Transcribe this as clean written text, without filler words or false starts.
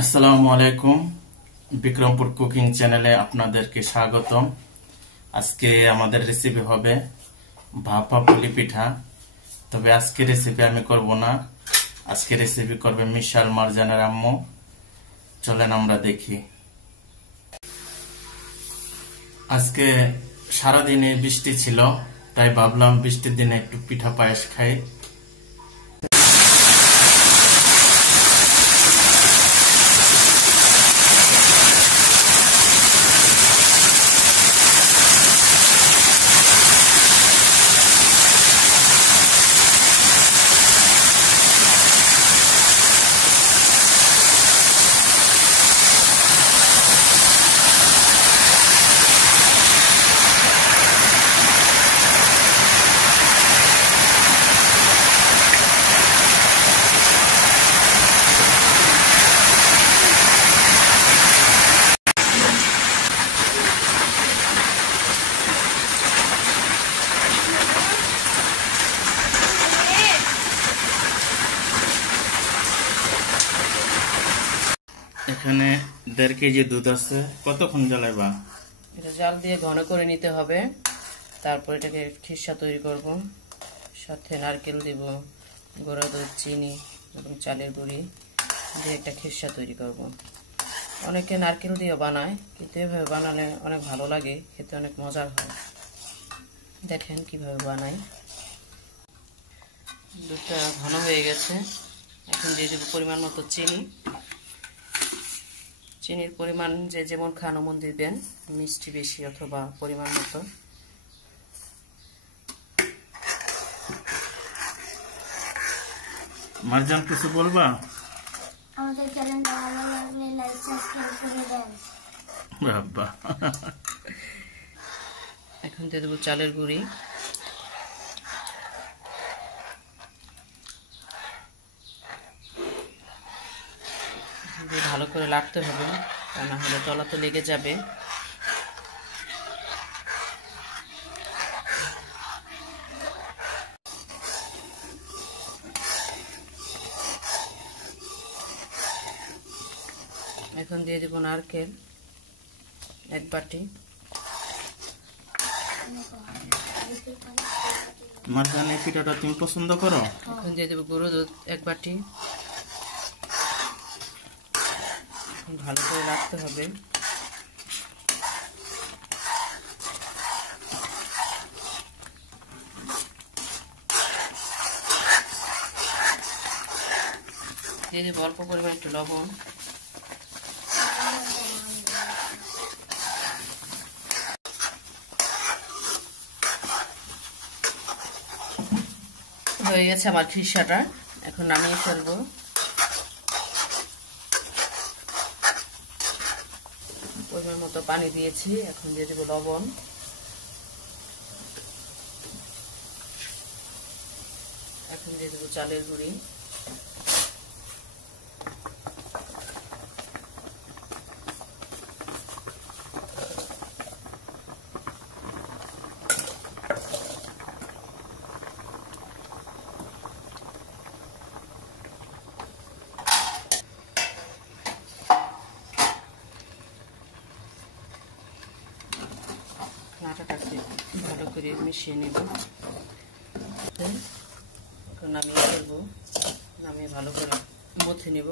আসসালামু আলাইকুম। বিক্রমপুর কুকিং চ্যানেলে আপনাদেরকে স্বাগতম। আজকে আমাদের রেসিপি হবে ভাপা পুলি পিঠা। তবে আজকে রেসিপি আমি করব না, আজকে রেসিপি করবে মিশাল মারজানের আম্মু। চলেন আমরা দেখি। আজকে সারাদিনে বৃষ্টি ছিল, তাই ভাবলাম বৃষ্টির দিনে একটু পিঠা পায়েস খাই। এখানে 1.5 কেজি দুধ আছে। কতক্ষণ জ্বালাইবা? এটা জাল দিয়ে ঘন করে নিতে হবে। তারপর এটাকে খিরসা তৈরি করব। সাথে নারকেল দিব, গুঁড়া দুধ, চিনি এবং চালের গুঁড়ি দিয়ে একটা খিরসা তৈরি করব। অনেকে নারকেল দিয়ে বানায়, কিন্তু এভাবে বানালে অনেক ভালো লাগে, খেতে অনেক মজার হয়। দেখেন কিভাবে বানাই। দুধটা ঘন হয়ে গেছে। এখন দিয়ে দেবো পরিমাণ মতো চিনি। চিনির পরিমাণ যে যেমন খান ওমন দিবেন, মিষ্টি বেশি অথবা পরিমাণ মতো। মারজান কিছু বলবা? আমাদের চ্যানেলটা ভালো লাগলে লাইক সাবস্ক্রাইব করে দেন। বাবা। এখন দিয়ে দেবো চালের গুঁড়ি। ভালো করে লাগতে হবে, তা না হলে তলাতে লেগে যাবে। এখন দিয়ে দেবো নারকেল 1 বাটি। মারজান, এই পিঠাটা তুমি পছন্দ করো? এখন দিয়ে দেবো গুঁড়ো দুধ 1 বাটি। ভালো করে রাখতে হবে। দিয়ে দেবো অল্প পরিমাণ একটু লবণ। হয়ে গেছে আমার খিরসাটা, এখন নামিয়ে ফেলবো। পরিমাণ মতো পানি দিয়েছি। এখন দিয়ে দেবো লবণ। এখন দিয়ে দেবো চালের গুঁড়ি। আটাটাকে ভালো করে মিশিয়ে নেব। নামিয়ে ফেলবো। নামিয়ে ভালো করে মথে নেব।